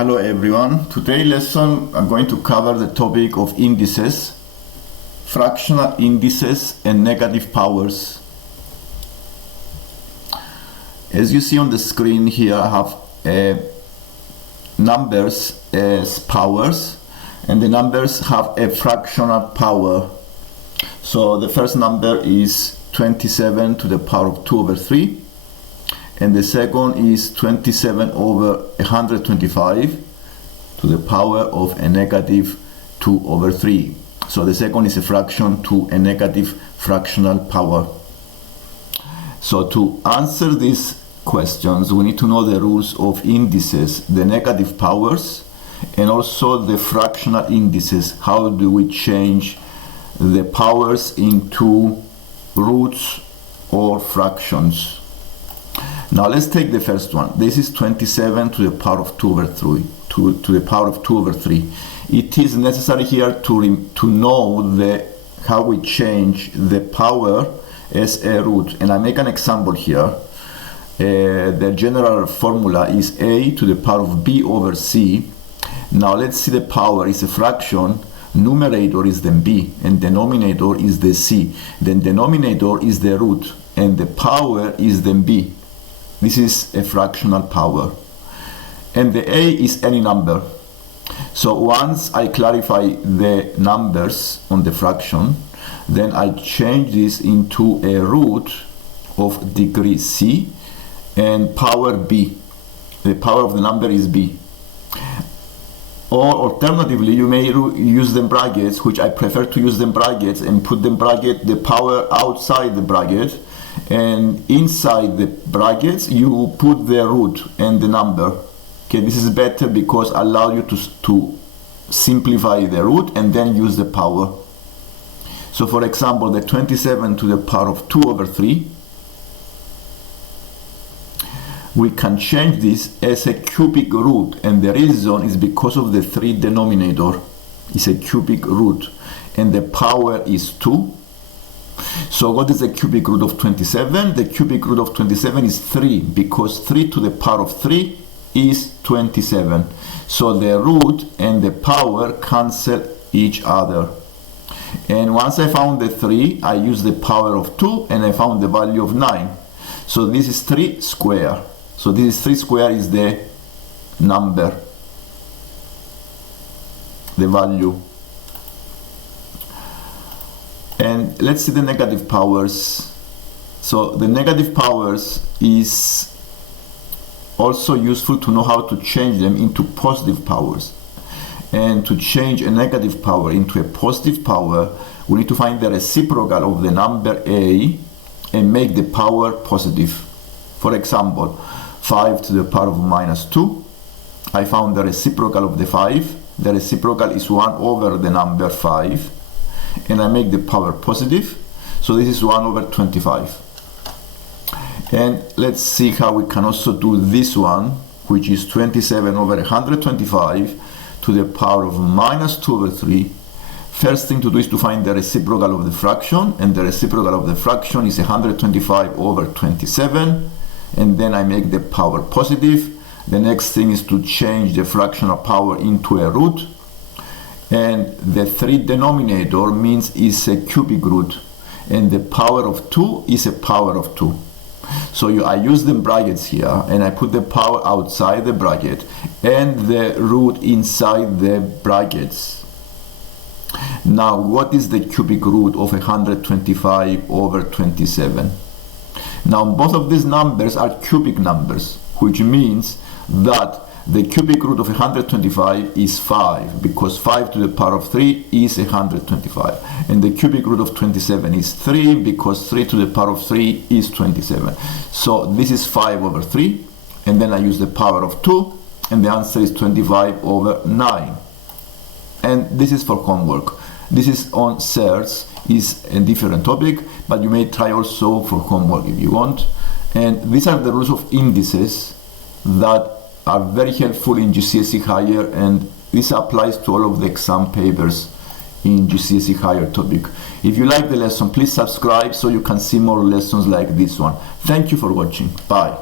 Hello everyone. Today's lesson I'm going to cover the topic of indices, fractional indices and negative powers. As you see on the screen here, I have numbers as powers, and the numbers have a fractional power. So the first number is 27 to the power of 2 over 3. And the second is 27 over 125 to the power of a negative 2 over 3. So the second is a fraction to a negative fractional power. So to answer these questions, we need to know the rules of indices, the negative powers, and also the fractional indices. How do we change the powers into roots or fractions? Now let's take the first one. This is 27 to the power of 2 over 3. To the power of 2 over 3. It is necessary here to know how we change the power as a root. And I make an example here. The general formula is a to the power of b over c. Now let's see, the power is a fraction. Numerator is the b and denominator is the c. Then denominator is the root and the power is the b. This is a fractional power. And the a is any number. So once I clarify the numbers on the fraction, then I change this into a root of degree c and power b. The power of the number is b. Or alternatively, you may use them brackets, which I prefer to use them brackets and put them bracket the power outside the bracket, and inside the brackets you put the root and the number. Okay, this is better because allow you to simplify the root and then use the power. So for example, the 27 to the power of 2 over 3, we can change this as a cubic root, and the reason is because of the 3 denominator. It's a cubic root and the power is 2. So what is the cubic root of 27? The cubic root of 27 is 3, because 3 to the power of 3 is 27. So the root and the power cancel each other. And once I found the 3, I use the power of 2 and I found the value of 9. So this is 3 square. So this is 3 square is the number, the value. And let's see the negative powers. So the negative powers is also useful to know how to change them into positive powers. And to change a negative power into a positive power, we need to find the reciprocal of the number a and make the power positive. For example, 5 to the power of minus 2. I found the reciprocal of the 5. The reciprocal is 1 over the number 5. And I make the power positive. So this is 1 over 25. And let's see how we can also do this one, which is 27 over 125 to the power of minus 2 over 3. First thing to do is to find the reciprocal of the fraction, and the reciprocal of the fraction is 125 over 27, and then I make the power positive. The next thing is to change the fractional power into a root, and the 3 denominator means is a cubic root, and the power of 2 is a power of 2. So I use the brackets here and I put the power outside the bracket and the root inside the brackets. Now what is the cubic root of 125 over 27? Now both of these numbers are cubic numbers, which means that the cubic root of 125 is 5, because 5 to the power of 3 is 125. And the cubic root of 27 is 3, because 3 to the power of 3 is 27. So this is 5 over 3, and then I use the power of 2, and the answer is 25 over 9. And this is for homework. This is on search, is a different topic, but you may try also for homework if you want. And these are the rules of indices that are very helpful in GCSE Higher, and this applies to all of the exam papers in GCSE Higher topic. If you like the lesson, please subscribe so you can see more lessons like this one. Thank you for watching. Bye.